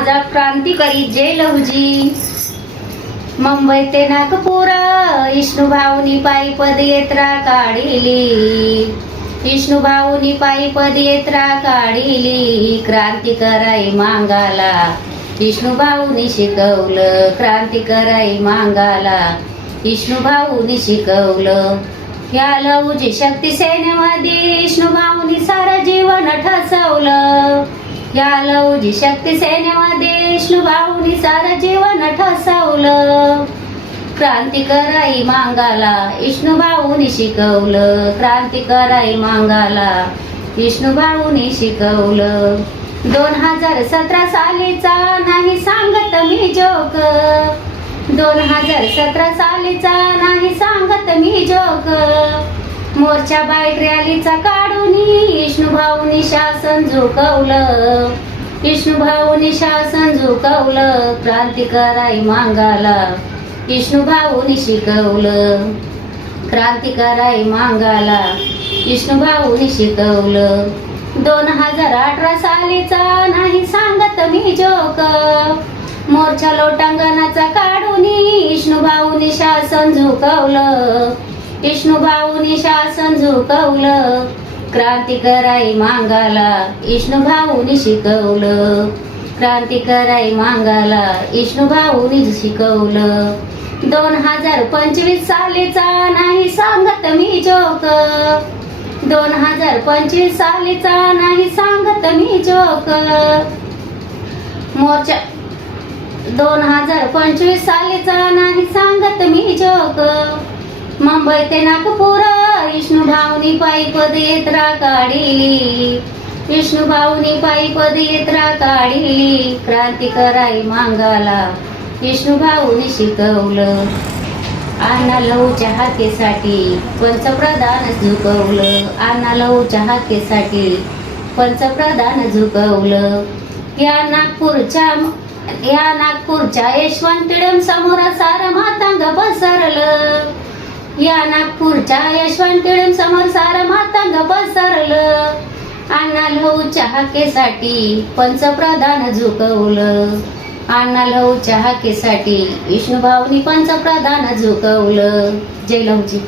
माझा क्रांतिकारी जय लहुजी. मुंबई ते नागपूर विष्णुभाऊनी पायी पदयात्रा काढिली. विष्णुभाऊनी पायी पदयात्रा काढिली. क्रांती कराई मांगाला विष्णुभाऊनी शिकवलं. क्रांती कराई मांगाला विष्णुभाऊनी शिकवलं. या लहुजी शक्ती सेनेमध्ये विष्णुभाऊनी सारं जीवन ठसवलं. या लहुजी शक्ती सेनेमध्ये विष्णुभाऊनी सारं जीवन ठसवलं. क्रांती कराई मांगाला विष्णुभाऊनी शिकवलं. क्रांती कराई मांगाला विष्णुभाऊनी शिकवलं. 2017 सालीचा नाही सांगत मी जोक. 2017 सालीचा नाही सांगत मी जोक. मोर्चा बाईक रॅलीचा काढून विष्णुभाऊनी शासन झुकवलं. विष्णुभाऊनी शासन झुकवलं. क्रांती कराई मांगाला विष्णुभाऊनी शिकवलं. क्रांती कराई मांगाला विष्णुभाऊनी शिकवलं. 2018 सालीचा नाही सांगत मी जोक. मोर्चा लोटांगणाचा काढून विष्णुभाऊनी शासन झुकवलं. विष्णुभाऊनी शासन झुकवलं. क्रांती कराई मांगाला विष्णुभाऊनी शिकवलं. क्रांती कराई मांगाला विष्णुभाऊनी शिकवलं. 2025 सालीचा नाही सांगत मी जोक. 2025 सालीचा नाही सांगत मी जोक. मोर्चा 2025 सालीचा नाही सांगत मी जोक. मुंबई ते नागपूर विष्णुभाऊनी पायी पदयात्रा काढिली. विष्णुभाऊनी पायी पदयात्रा काढिली. क्रांती कराई मांगाला विष्णुभाऊनी शिकवलं. अण्णा लहूच्या हाकेसाठी पंतप्रधान झुकवलं. अण्णा लहूच्या हाकेसाठी पंतप्रधान झुकवलं. या नागपूरच्या यशवंत टिळक समोर सारं मातंग पसरलं. या नागपूरच्या यशवंत टिळक समोर सारं मातंग पसरलं. अण्णा लहूच्या हाकेसाठी पंतप्रधान झुकवलं. अण्णा लहूच्या हाकेसाठी विष्णुभाऊनी पंतप्रधान झुकवलं. जय लहुजी.